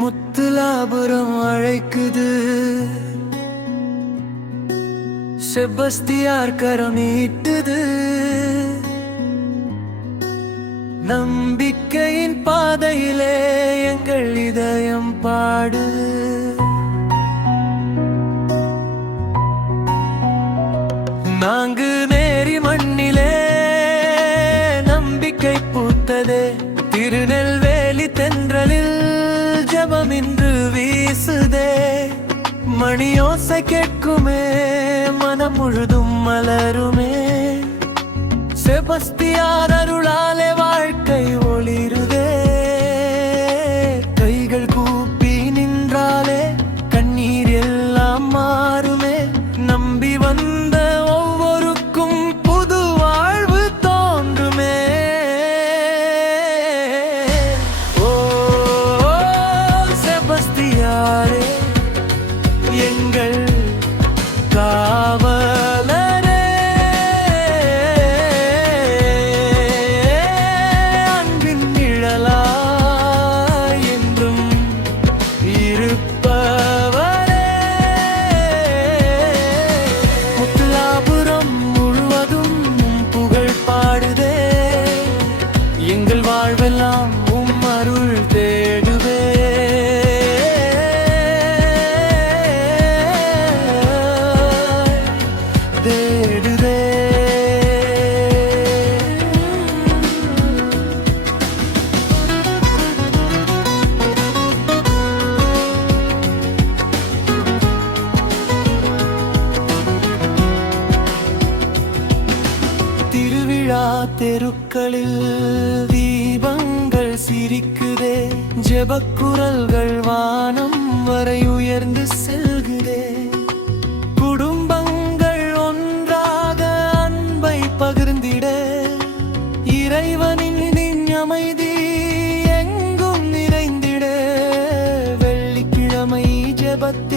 முத்துலாபுரம் அழைக்குது, செபஸ்தியார் கரம் நீட்டுது. நம்பிக்கையின் பாதையிலே எங்கள் இதயம் பாடுது. நாங்கு நேரி மண்ணிலே நம்பிக்கை பூத்ததே, திருநெல்வேலி தென்றலில் ஜபம் இன்று வீசுதே. மணியோசை கேட்குமே, மனம் முழுதும் மலருமே. செபஸ்தியார் அருளாலே வாழ்க்கை ஒளிருதே. கைகள் கூப்பி நின்றாலே கண்ணீர் எல்லாம் மாறுமே. நம்பி வந்த ஒவ்வொருக்கும் புது வாழ்வு தோன்றுமே. ஓ செபஸ்தியாரே, எங்கள் காவலரே, அன்பின் நிழலாய் என்றும் இருப்பவரே. முத்துலாபுரம் முழுவதும் புகழ் பாடுதே, எங்கள் வாழ்வெல்லாம் அருள் தேடுவே. திருவிழா தெருக்களில் தீபங்கள் சிரிக்குதே. ஜெபக்குரல்கள் வானம் வரை உயர்ந்து செல்குதே. குடும்பங்கள் ஒன்றாக அன்பை பகிர்ந்திட, இறைவனின் அமைதி எங்கும் நிறைந்திட. வெள்ளிக்கிழமை ஜெபத்தில்